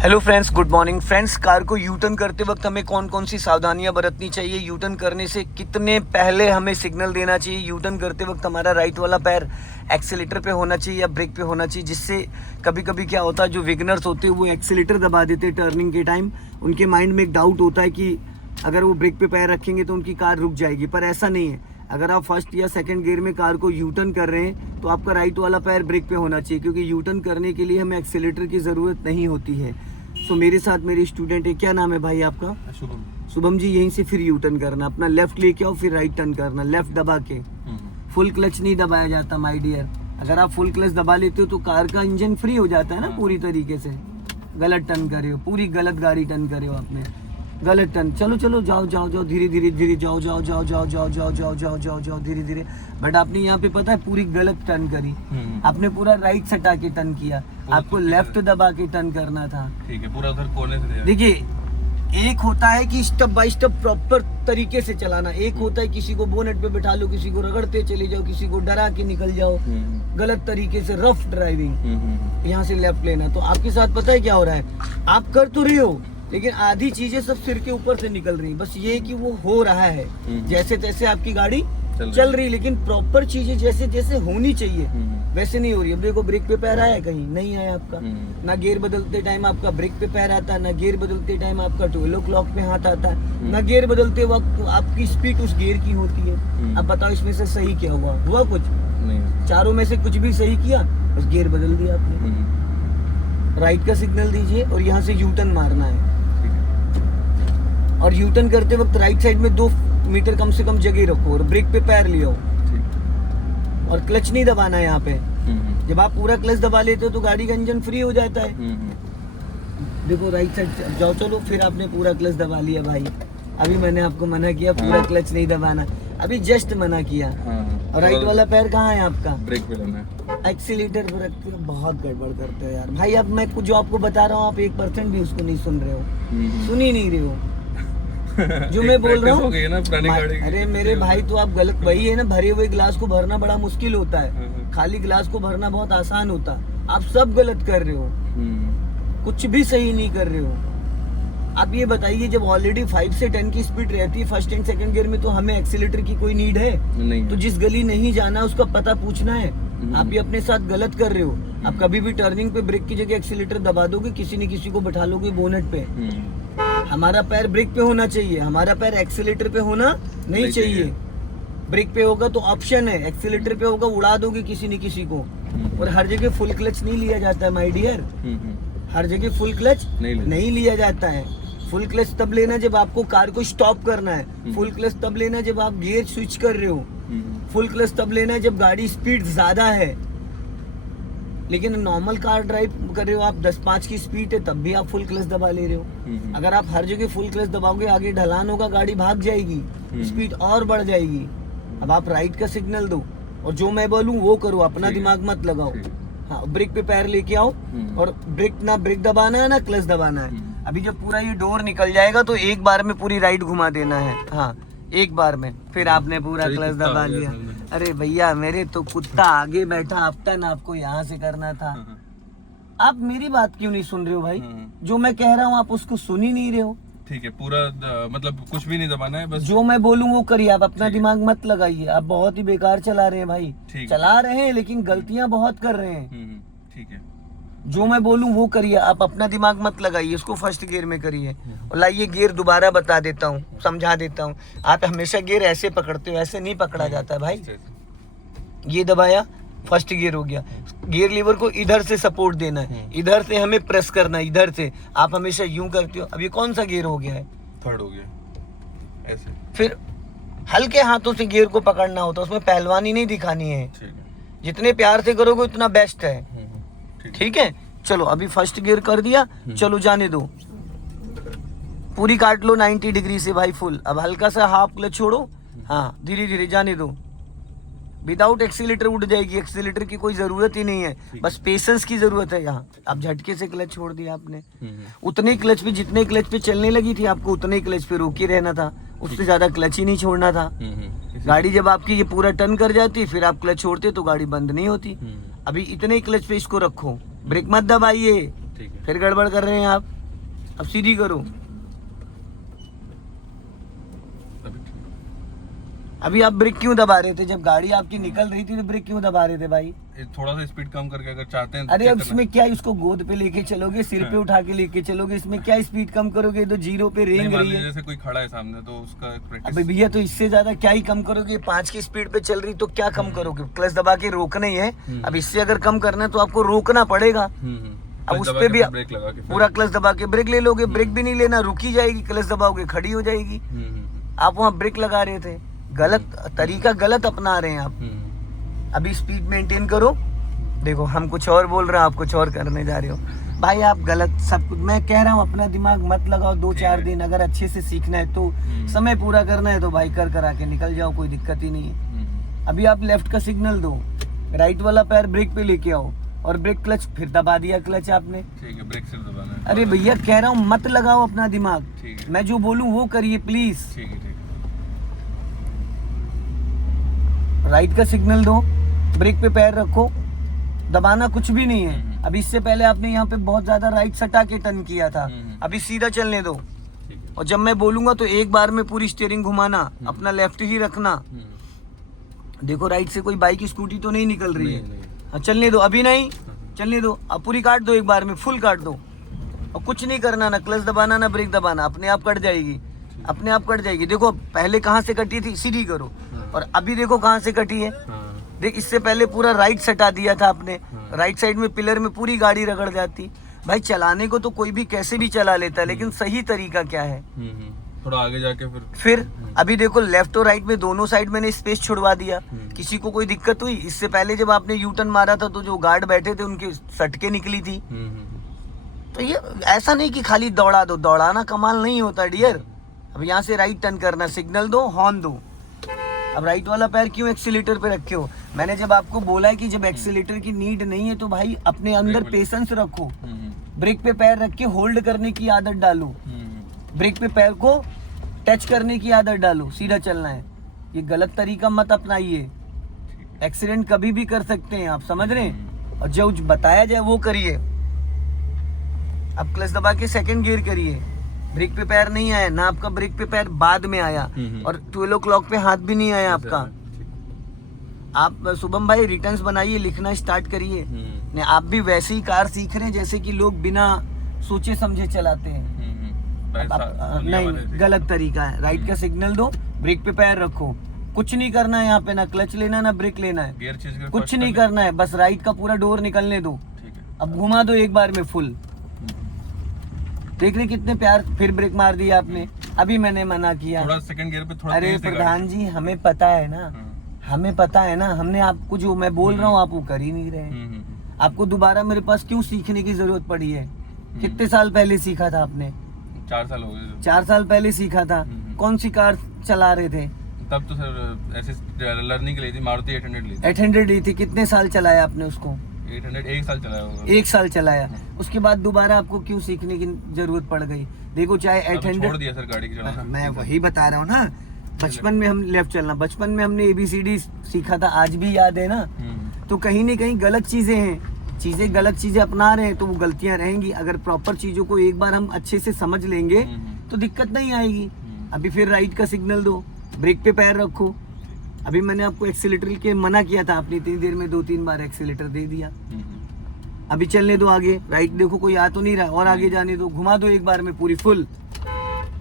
Hello friends, good morning friends. Car को U turn करते वक्त हमें कौन कौन सी सावधानियां बरतनी चाहिए, यू टर्न करने से कितने पहले हमें सिग्नल देना चाहिए, यू टर्न करते वक्त हमारा राइट वाला पैर एक्सीलेटर पे होना चाहिए या ब्रेक पे होना चाहिए, जिससे कभी कभी क्या होता है जो विगनर्स होते हैं वो एक्सीलेटर दबा देते हैं टर्निंग के टाइम। उनके माइंड में एक डाउट होता है कि अगर वो ब्रेक पे पैर रखेंगे तो उनकी कार रुक जाएगी, पर ऐसा नहीं है। अगर आप फर्स्ट या सेकंड गियर में कार को यू टर्न कर रहे हैं तो आपका राइट वाला पैर ब्रेक पे होना चाहिए, क्योंकि यू टर्न करने के लिए हमें एक्सीलेटर की ज़रूरत नहीं होती है। तो मेरे साथ मेरी स्टूडेंट है, क्या नाम है भाई आपका? शुभम जी। यहीं से फिर यू टर्न करना, अपना लेफ्ट लेके आओ, फिर राइट टर्न करना, लेफ्ट दबा के। फुल क्लच नहीं दबाया जाता माय डियर। अगर आप फुल क्लच दबा लेते हो तो कार का इंजन फ्री हो जाता है ना पूरी तरीके से। गलत टर्न करे हो, पूरी गलत गाड़ी टर्न करे हो आपने, गलत टर्न। चलो चलो जाओ जाओ जाओ, धीरे धीरे धीरे जाओ जाओ जाओ जाओ जाओ जाओ जाओ जाओ जाओ जाओ धीरे धीरे। बट आपने यहाँ पे पता है पूरी गलत टर्न करी, आपने पूरा राइट सटा के टर्न किया, आपको लेफ्ट दबा के टर्न करना था। ठीक है, पूरा उधर कोने से। देखिए, एक होता है कि स्टेप बाय स्टेप प्रॉपर तरीके से चलाना, एक होता है किसी को बोनेट पे बैठा लो, किसी को रगड़ते चले जाओ, किसी को डरा के निकल जाओ, गलत तरीके से रफ ड्राइविंग। यहाँ से लेफ्ट लेना। तो आपके साथ पता है क्या हो रहा है, आप कर तो रहे हो लेकिन आधी चीजें सब सिर के ऊपर से निकल रही। बस ये कि वो हो रहा है, जैसे तैसे आपकी गाड़ी चल रही, लेकिन प्रॉपर चीजें जैसे जैसे होनी चाहिए वैसे नहीं हो रही। अब देखो, ब्रेक पे पैर आया, कहीं नहीं आया आपका। ना गियर बदलते टाइम आपका ब्रेक पे पैर आता है, ना गियर बदलते टाइम आपका 12 क्लॉक पे हाथ आता है, ना गियर बदलते वक्त आपकी स्पीड उस गियर की होती है। अब बताओ इसमें से सही क्या हुआ? हुआ कुछ नहीं। चारों में से कुछ भी सही किया, बस गियर बदल दिया आपने। राइट का सिग्नल दीजिए और यहाँ से यू टर्न मारना है। और यू टर्न करते वक्त राइट साइड में 2 मीटर कम से कम जगह रखो और ब्रेक पे पैर ले आओ। और क्लच नहीं दबाना है यहाँ पे। जब आप पूरा क्लच दबा लेते हो तो गाड़ी का इंजन फ्री हो जाता है। देखो राइट साइड जाओ, चलो फिर आपने पूरा क्लच दबा लिया भाई। अभी मैंने आपको मना किया पूरा क्लच नहीं दबाना, अभी जस्ट मना किया। और राइट वाला पैर कहाँ है आपका? ब्रेक पे लेना है, एक्सीलेटर पे रखते हो। बहुत गड़बड़ करते हो यार भाई। अब मैं जो आपको बता रहा हूँ आप 1% भी उसको नहीं सुन रहे हो, सुन ही नहीं रहे हो जो मैं बोल रहा हूँ। अरे मेरे भाई, तो आप गलत, वही है ना, भरे हुए गिलास को भरना बड़ा मुश्किल होता है, खाली गिलास को भरना बहुत आसान होता। आप सब गलत कर रहे हो, कुछ भी सही नहीं कर रहे हो। आप ये बताइए, जब ऑलरेडी 5 से 10 की स्पीड रहती है फर्स्ट एंड सेकंड गियर में, तो हमें एक्सीलेटर की कोई नीड है नहीं। तो जिस गली नहीं जाना उसका पता पूछना है। आप ये अपने साथ गलत कर रहे हो। आप कभी भी टर्निंग पे ब्रेक की जगह एक्सीलेटर दबा दोगे, किसी न किसी को बैठा लोगे बोनेट पे। हमारा पैर ब्रेक पे होना चाहिए, हमारा पैर एक्सीलेटर पे होना नहीं चाहिए। ब्रेक पे होगा तो ऑप्शन है, एक्सीलेटर पे होगा उड़ा दोगे किसी न किसी को। और हर जगह फुल क्लच नहीं लिया जाता है माय डियर, हर जगह फुल क्लच नहीं लिया जाता है। फुल क्लच तब लेना जब आपको कार को स्टॉप करना है, फुल क्लच तब लेना जब आप गियर स्विच कर रहे हो, फुल क्लच तब लेना है जब गाड़ी स्पीड ज्यादा है। लेकिन नॉर्मल कार ड्राइव कर रहे हो आप, 10-5 की स्पीड है, तब भी आप फुल क्लच दबा ले रहे हो। अगर आप हर जगह फुल क्लच दबाओगे, आगे ढलान होगा, गाड़ी भाग जाएगी, स्पीड और बढ़ जाएगी। अब आप राइट का सिग्नल दो और जो मैं बोलूं वो करो, अपना दिमाग मत लगाओ। हाँ, ब्रेक पे पैर लेके आओ और ब्रेक दबाना है ना क्लच दबाना है। अभी जब पूरा ये डोर निकल जाएगा तो एक बार में पूरी राइट घुमा देना है। हाँ, एक बार में, फिर आपने पूरा क्लच दबा लिया। अरे भैया, मेरे तो कुत्ता आगे बैठा आफ्ता ना, आपको यहाँ से करना था। आप मेरी बात क्यों नहीं सुन रहे हो भाई? जो मैं कह रहा हूँ आप उसको सुन ही नहीं रहे हो। ठीक है, पूरा मतलब कुछ भी नहीं दबाना है, बस जो मैं बोलूँ वो करिए। आप अपना दिमाग मत लगाइए, आप बहुत ही बेकार चला रहे हैं भाई। चला रहे हैं लेकिन गलतियां बहुत कर रहे हैं। ठीक है, जो मैं बोलूं वो करिए, आप अपना दिमाग मत लगाइए, उसको फर्स्ट गियर में करिए। और लाइए गियर दोबारा बता देता हूँ, समझा देता हूँ। आप हमेशा गियर ऐसे पकड़ते हो, ऐसे नहीं पकड़ा जाता है भाई। ये दबाया, फर्स्ट गियर हो गया। गियर लीवर को इधर से सपोर्ट देना है, इधर से हमें प्रेस करना है, इधर से। आप हमेशा यूं करते हो। अब ये कौन सा गियर हो गया है? थर्ड हो गया। ऐसे फिर हल्के हाथों से गियर को पकड़ना होता है, उसमें पहलवानी नहीं दिखानी है। जितने प्यार से करोगे उतना बेस्ट है। ठीक है, चलो अभी फर्स्ट गियर कर दिया, चलो जाने दो, पूरी काट लो 90 डिग्री से भाई फुल। अब हल्का सा हाफ क्लच छोड़ो, हाँ धीरे धीरे जाने दो। विदाउट एक्सीलेटर उड़ जाएगी, एक्सीलेटर की कोई जरूरत ही नहीं है, बस पेशेंस की जरूरत है यहाँ। अब झटके से क्लच छोड़ दिया आपने, उतने क्लच पे, जितने क्लच पे चलने लगी थी आपको उतने क्लच पे रोके रहना था, उससे ज्यादा क्लच ही नहीं छोड़ना था। गाड़ी जब आपकी ये पूरा टर्न कर जाती फिर आप क्लच छोड़ते तो गाड़ी बंद नहीं होती। अभी इतने ही क्लच पे इसको रखो, ब्रेक मत दबाइए, ठीक है। फिर गड़बड़ कर रहे हैं आप। अब सीधी करो। अभी आप ब्रेक क्यों दबा रहे थे? जब गाड़ी आपकी निकल रही थी तो ब्रेक क्यों दबा रहे थे भाई? थोड़ा सा स्पीड कम करके अगर चाहते हैं। अरे अब इसमें क्या, इसको गोद पे लेके चलोगे, सिर पे उठा के लेके चलोगे, इसमें क्या स्पीड कम करोगे? तो जीरो पे रेंग रही है। जैसे कोई खड़ा है सामने तो उसका प्रैक्टिस। अबे भैया तो इससे ज्यादा क्या ही कम करोगे? 5 की स्पीड पे चल रही तो क्या कम करोगे? क्लच दबा के रोकना ही है। अब इससे अगर कम करना है तो आपको रोकना पड़ेगा। अब उस पे भी ब्रेक लगा के पूरा क्लच दबा के ब्रेक ले लोगे। ब्रेक भी नहीं लेना, रुकी जाएगी, क्लच दबाओगे खड़ी हो जाएगी। आप वहाँ ब्रेक लगा रहे थे, गलत तरीका, गलत अपना रहे हैं आप। अभी स्पीड मेंटेन करो। देखो हम कुछ और बोल रहे हैं, आप कुछ और करने जा रहे हो भाई। आप गलत सब कुछ, मैं कह रहा हूँ अपना दिमाग मत लगाओ 2-4 दिन। अगर अच्छे से सीखना है तो समय पूरा करना है तो भाई कर करा के निकल जाओ, कोई दिक्कत ही नहीं है। अभी आप लेफ्ट का सिग्नल दो, राइट वाला पैर ब्रेक पे लेके आओ और ब्रेक क्लच फिर दबा दिया क्लच आपने। ठीक है, ब्रेक सिर्फ दबाना है। अरे भैया कह रहा हूँ मत लगाओ अपना दिमाग, ठीक है। मैं जो बोलूँ वो करिए प्लीज। ठीक है, ठीक है। राइट का सिग्नल दो, ब्रेक पे पैर रखो, दबाना कुछ भी नहीं है। अभी इससे पहले आपने यहाँ पे बहुत ज्यादा राइट सटा के टर्न किया था, अभी सीधा चलने दो। और जब मैं बोलूंगा तो एक बार में पूरी स्टीयरिंग घुमाना, अपना लेफ्ट ही रखना। देखो राइट से कोई बाइक स्कूटी तो नहीं निकल रही है। चलने दो, अभी नहीं, चलने दो। अब पूरी काट दो, एक बार में फुल काट दो। और कुछ नहीं करना, ना क्लच दबाना ना ब्रेक दबाना, अपने आप कट जाएगी, अपने आप कट जाएगी। देखो पहले कहाँ से कटी थी, सीधी करो। और अभी देखो कहाँ से कटी है। देख इससे पहले पूरा राइट सटा दिया था आपने, राइट साइड में पिलर में पूरी गाड़ी रगड़ जाती। भाई चलाने को तो कोई भी कैसे भी चला लेता है, लेकिन सही तरीका क्या है? थोड़ा आगे जाके फिर अभी देखो लेफ्ट और राइट में दोनों साइड मैंने स्पेस छुड़वा दिया। किसी को कोई दिक्कत हुई? इससे पहले जब आपने यू टर्न मारा था तो जो गार्ड बैठे थे उनके सटके निकली थी। तो ये ऐसा नहीं कि खाली दौड़ा दो, दौड़ाना कमाल नहीं होता डियर। अब यहाँ से राइट टर्न करना, सिग्नल दो, हॉर्न दो। अब राइट वाला पैर क्यों एक्सीलेटर पे रखे हो? मैंने जब आपको बोला है कि जब एक्सीलेटर की नीड नहीं है तो भाई अपने अंदर पेशेंस रखो। ब्रेक पे पैर रख के होल्ड करने की आदत डालो, ब्रेक पे पैर को टच करने की आदत डालो, सीधा चलना है। ये गलत तरीका मत अपनाइए, एक्सीडेंट कभी भी कर सकते हैं आप, समझ रहे हैं? और जो बताया जाए वो करिए। अब क्लच दबा के सेकंड गियर करिए, ब्रेक पे पैर नहीं आया ना आपका, ब्रेक पे पैर बाद में आया। और 12 o'clock पे हाथ भी नहीं आया आपका। आप शुभम भाई रिटर्न्स बनाइए, लिखना स्टार्ट करिए। नहीं आप भी वैसे ही कार सीख रहे हैं जैसे कि लोग बिना सोचे समझे चलाते हैं। नहीं, गलत तरीका है। राइट का सिग्नल दो, ब्रेक पे पैर रखो, कुछ नहीं करना है यहाँ पे, ना क्लच लेना ना ब्रेक लेना है, कुछ नहीं करना है, बस राइट का पूरा डोर निकलने दो। अब घुमा दो एक बार में फुल। देख रहे कितने प्यार, फिर ब्रेक मार दिया आपने। अभी मैंने मना किया, थोड़ा सेकंड गियर पे थोड़ा। अरे प्रधान जी हमें पता है ना, हमें पता है ना, हमने आपको जो मैं बोल रहा हूँ आप वो कर ही नहीं रहे। आपको दोबारा मेरे पास क्यों सीखने की जरूरत पड़ी है? कितने साल पहले सीखा था आपने? 4 साल हो गए। 4 साल पहले सीखा था। कौन सी कार चला रहे थे तब? तो सर ऐसे लर्निंग के लिए थी, मारुति 800 ली थी। 800 ली थी। कितने साल चलाया आपने उसको? 800 1 साल चलाया होगा। 1 साल चलाया। उसके बाद दोबारा आपको क्यों सीखने की जरूरत पड़ गई? देखो चाहे 800 छोड़ दिया सर गाड़ी की चलाना। मैं वही बता रहा हूँ ना, बचपन में हम लेफ्ट चलना, बचपन में हमने ABCD सीखा था, आज भी याद है ना। तो कहीं ना कहीं गलत चीजें हैं, चीजें गलत चीजें अपना रहे हैं तो वो गलतियां रहेंगी। अगर प्रॉपर चीजों को एक बार हम अच्छे से समझ लेंगे तो दिक्कत नहीं आएगी। अभी फिर राइट का सिग्नल दो, ब्रेक पे पैर रखो। अभी मैंने आपको एक्सीलेटर के मना किया था, आपने इतनी देर में 2-3 बार एक्सीलेटर दे दिया। अभी चलने दो आगे, राइट देखो कोई आ तो नहीं रहा, और आगे जाने दो, घुमा दो एक बार में पूरी फुल,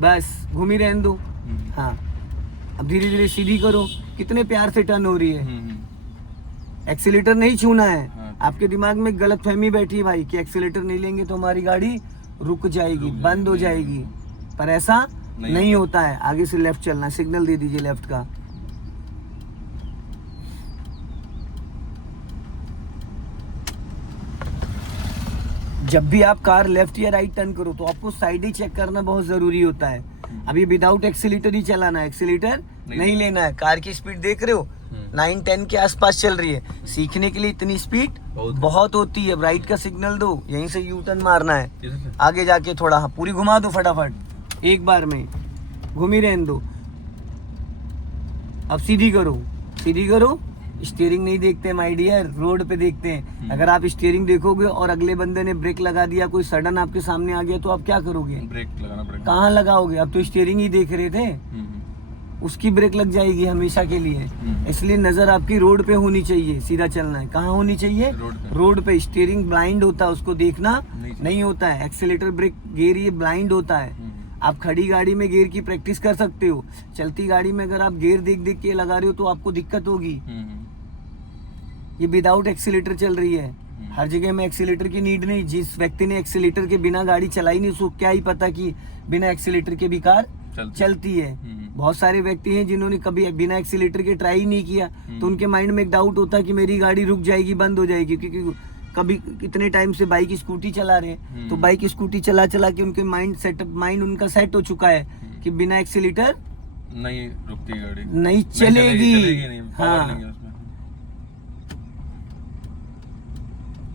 बस घूमी रहने दो। हाँ अब धीरे धीरे सीधी करो, कितने प्यार से टर्न हो रही है। एक्सीलेटर नहीं छूना है। आपके दिमाग में गलत फहमी बैठी है भाई कि एक्सीलेटर नहीं लेंगे तो हमारी गाड़ी रुक जाएगी, बंद हो जाएगी, पर ऐसा नहीं होता है। आगे से लेफ्ट चलना, सिग्नल दे दीजिए लेफ्ट का। जब भी आप कार लेफ्ट या राइट टर्न करो तो आपको साइड ही चेक करना बहुत जरूरी होता है। अभी विदाउट एक्सीलेटर ही चलाना है, एक्सीलेटर नहीं लेना है। कार की स्पीड देख रहे हो 9-10 के आसपास चल रही है। सीखने के लिए इतनी स्पीड बहुत होती है। राइट का सिग्नल दो, यहीं से यू टर्न मारना है, आगे जाके थोड़ा पूरी घुमा दो फटाफट, एक बार में घूमी रहने दो। अब सीधी करो, सीधी करो, स्टीयरिंग नहीं देखते माय डियर, रोड पे देखते हैं। अगर आप स्टीयरिंग देखोगे और अगले बंदे ने ब्रेक लगा दिया, कोई सडन आपके सामने आ गया, तो आप क्या करोगे? ब्रेक लगाना पड़ेगा। कहाँ लगाओगे? आप तो स्टीयरिंग ही देख रहे थे, उसकी ब्रेक लग जाएगी हमेशा के लिए। इसलिए नजर आपकी रोड पे होनी चाहिए, सीधा चलना है। कहाँ होनी चाहिए? रोड पे। स्टीयरिंग ब्लाइंड होता है, उसको देखना नहीं होता है। एक्सीलेटर, ब्रेक, गियर ये ब्लाइंड होता है। आप खड़ी गाड़ी में गियर की प्रैक्टिस कर सकते हो, चलती गाड़ी में अगर आप गियर देख देख के लगा रहे हो तो आपको दिक्कत होगी। ये विदाउट एक्सीलेटर चल रही है, हर जगह में एक्सीलेटर की नीड नहीं। जिस व्यक्ति ने एक्सीलेटर के बिना गाड़ी चलाई नहीं, उसको क्या ही पता कि बिना एक्सीलेटर के भी कार चलती है। बहुत सारे व्यक्ति हैं जिन्होंने कभी बिना एक्सीलेटर के ट्राई नहीं किया, तो उनके माइंड में एक डाउट होता है कि मेरी गाड़ी रुक जाएगी, बंद हो जाएगी। क्योंकि कभी कितने टाइम से बाइक स्कूटी चला रहे हैं, तो बाइक स्कूटी चला चला के उनके माइंड उनका सेट हो चुका है कि बिना एक्सीलेटर नहीं रुकती गाड़ी, नहीं चलेगी। नहीं, हाँ, नहीं उसमें।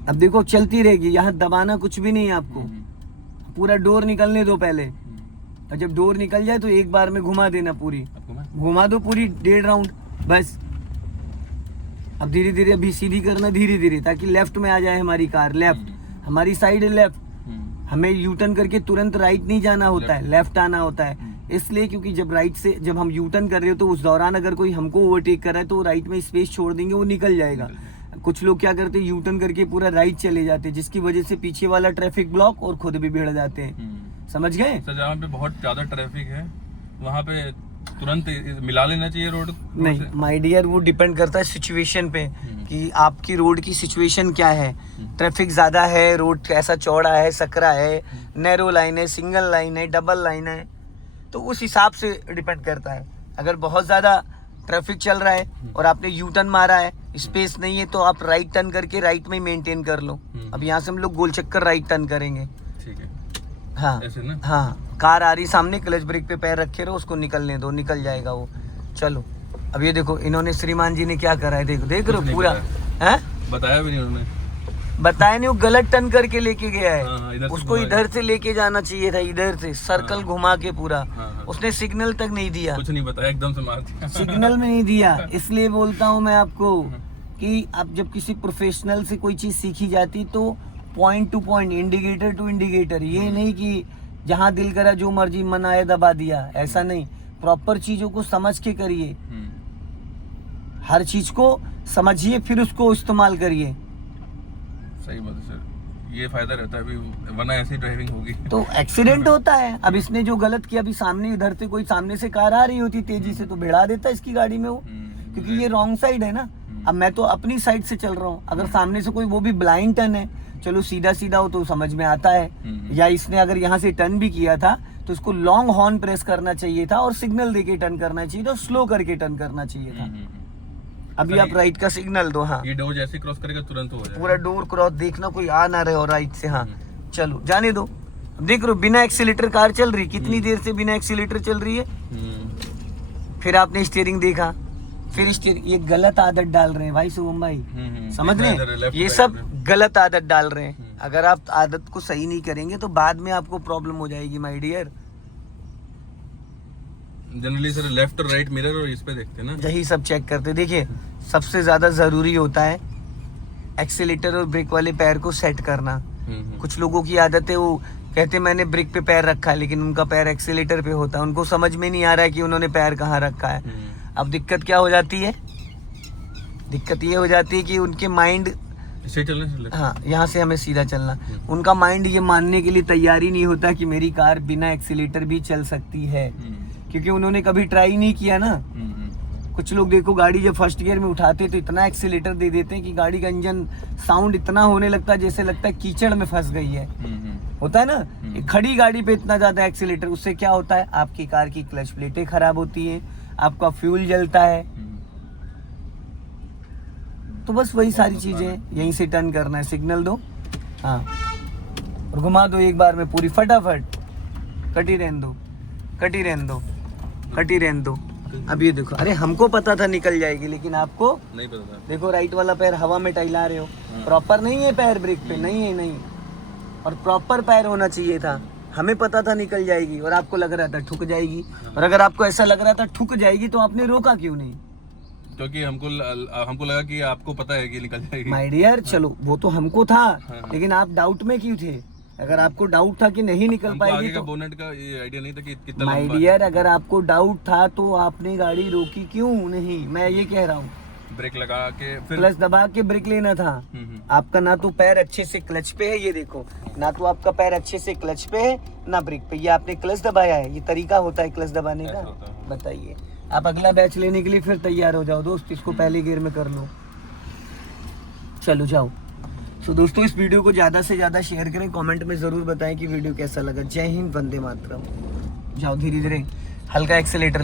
अब देखो चलती रहेगी, यहाँ दबाना कुछ भी नहीं है आपको। पूरा डोर निकलने दो पहले, और जब डोर निकल जाए तो एक बार में घुमा देना पूरी, घुमा दो पूरी 1.5 राउंड बस। अब धीरे धीरे अभी सीधी करना, धीरे धीरे, ताकि लेफ्ट में आ जाए हमारी कार। लेफ्ट, हमारी साइड लेफ्ट। हमें यू टर्न करके तुरंत राइट नहीं जाना होता है, लेफ्ट आना होता है। इसलिए क्योंकि जब हम यू टर्न कर रहे हो तो उस दौरान अगर कोई हमको ओवरटेक कर रहा है तो राइट में स्पेस छोड़ देंगे, वो निकल जाएगा। कुछ लोग क्या करते हैं, यू टर्न करके पूरा राइट चले जाते हैं, जिसकी वजह से पीछे वाला ट्रैफिक ब्लॉक और खुद भी भिड़ जाते हैं। समझ गए? सर जहाँ पे बहुत ज्यादा ट्रैफिक है वहाँ पे तुरंत मिला लेना चाहिए रोड? नहीं माय डियर, वो डिपेंड करता है सिचुएशन पे कि आपकी रोड की सिचुएशन क्या है। ट्रैफिक ज्यादा है, रोड कैसा चौड़ा है, सकरा है, नैरो लाइन है, सिंगल लाइन है, डबल लाइन है, तो उस हिसाब से डिपेंड करता है। अगर बहुत ज्यादा ट्रैफिक चल रहा है और आपने यू टर्न मारा है, स्पेस नहीं है, तो आप राइट टर्न करके राइट में मेंटेन कर लो। अब यहाँ से हम लोग गोल चक्कर राइट टर्न करेंगे। ठीक है, हाँ ऐसे ना? हाँ, कार आ रही सामने, क्लच ब्रेक पे पैर रखे रहो, उसको निकलने दो, निकल जाएगा वो। चलो अब ये देखो इन्होंने, श्रीमान जी ने क्या करा है, देखो देख रहे हो पूरा है, बताया भी नहीं उन्होंने, बताया नहीं, वो गलत टर्न करके लेके गया है। हाँ, इधर उसको इधर से लेके जाना चाहिए था, इधर से सर्कल घुमा के पूरा। उसने सिग्नल तक नहीं दिया, कुछ नहीं बताया, एकदम से मार दिया। सिग्नल में नहीं दिया। इसलिए बोलता हूँ मैं आपको कि आप जब किसी प्रोफेशनल से कोई चीज सीखी जाती तो point to point, indicator to indicator, ये नहीं कि जहाँ दिल करा जो मर्जी मन आया दबा दिया, ऐसा नहीं। प्रॉपर चीजों को समझ के करिए, हर चीज को समझिए फिर उसको इस्तेमाल करिए। सही बात है सर, ये फायदा रहता है, अभी वरना ऐसी ड्राइविंग होगी तो एक्सीडेंट होता है। अब इसने जो गलत किया, अभी सामने इधर से कोई सामने से कार आ रही होती तेजी से, तो भिड़ा देता इसकी गाड़ी में वो, क्योंकि ये रॉन्ग साइड है ना। अब मैं तो अपनी साइड से चल रहा हूँ, अगर सामने से कोई वो भी ब्लाइंड टर्न है, चलो सीधा सीधा हो तो समझ में आता है। या इसने अगर यहाँ से टर्न भी किया था तो इसको लॉन्ग हॉर्न प्रेस करना चाहिए था और सिग्नल देके टर्न करना चाहिए था, स्लो करके टर्न करना चाहिए था। अभी आप राइट का सिग्नल दो। हाँ, ये डोर जैसे क्रॉस करेगा तुरंत हो जाएगा, पूरा डोर क्रॉस, देखना कोई आ ना रहे और राइट से। हाँ चलो जाने दो। देख रो बिना एक्सीलेटर कार चल रही, कितनी देर से बिना एक्सीलेटर चल रही है। फिर आपने स्टीयरिंग देखा, फिर स्टीयरिंग, ये गलत आदत डाल रहे हैं भाई शुभम भाई, समझ रहे हैं? ये सब गलत आदत डाल रहे हैं। अगर आप आदत को सही नहीं करेंगे तो बाद में आपको प्रॉब्लम हो जाएगी my dear. Generally sir left और राइट मिरर और इस पे देखते हैं ना, यही सब चेक करते। देखिए सबसे ज्यादा जरूरी होता है एक्सीलेटर और ब्रेक वाले पैर को सेट करना। कुछ लोगों की आदत है, वो कहते मैंने ब्रेक पे पैर रखा है, लेकिन उनका पैर एक्सीलेटर पे होता है, उनको समझ में नहीं आ रहा है कि उन्होंने पैर कहाँ रखा है। अब दिक्कत क्या हो जाती है, दिक्कत ये हो जाती है कि उनके माइंड, हाँ यहाँ से हमें सीधा चलना, उनका माइंड ये मानने के लिए तैयार ही नहीं होता कि मेरी कार बिना एक्सीलेटर भी चल सकती है, क्योंकि उन्होंने कभी ट्राई नहीं किया ना। कुछ लोग देखो गाड़ी जब फर्स्ट गियर में उठाते तो इतना एक्सीलेटर दे देते हैं कि गाड़ी का इंजन साउंड इतना होने लगता है जैसे लगता है कीचड़ में फंस गई है। होता है ना, एक खड़ी गाड़ी पे इतना ज्यादा एक्सीलेटर, उससे क्या होता है, आपकी कार की क्लच प्लेटें खराब होती है, आपका फ्यूल जलता है। तो बस वही सारी चीजें, यहीं से टर्न करना है, सिग्नल दो, हाँ और घुमा दो एक बार में पूरी फटाफट, कटी रहने दो, कटी रहने दो, कटी रहने दो। अब ये देखो, अरे हमको पता था निकल जाएगी, लेकिन आपको नहीं पता था। देखो राइट वाला पैर हवा में टहला रहे हो, प्रॉपर नहीं है पैर ब्रेक पे, नहीं है, नहीं, और प्रॉपर पैर होना चाहिए था। हमें पता था निकल जाएगी और आपको लग रहा था ठुक जाएगी, और अगर आपको ऐसा लग रहा था ठुक जाएगी तो आपने रोका क्यों नहीं? क्योंकि हमको लगा कि आपको पता है कि निकल जाएगी। माय डियर, चलो वो तो हमको था, हाँ। लेकिन आप डाउट में क्यों थे? अगर आपको डाउट था कि नहीं निकल हमको पाएगी आगे का तो बोनेट का ये आइडिया नहीं था कि कितना माय लंबा है। डियर, अगर आपको डाउट था तो आपने गाड़ी रोकी क्यों नहीं? मैं ये कह रहा हूँ, ब्रेक लगा के फिर क्लच दबा के ब्रेक लेना था। आपका ना तो पैर अच्छे से क्लच पे है, ये देखो, ना तो आपका पैर अच्छे से क्लच पे है ना ब्रेक पे, ये आपने क्लच दबाया है। ये तरीका होता है क्लच दबाने ऐसा का? होता है। बताइए। आप अगला बैच लेने के लिए फिर तैयार हो जाओ दोस्त, इसको पहले गियर में कर लो। चलो जाओ। सो दोस्तों, इस वीडियो को ज़्यादा से ज़्यादा शेयर करें, कमेंट में ज़रूर बताएं कि वीडियो कैसा लगा। जय हिंद, वंदे मातरम। जाओ धीरे धीरे, हल्का एक्सेलेटर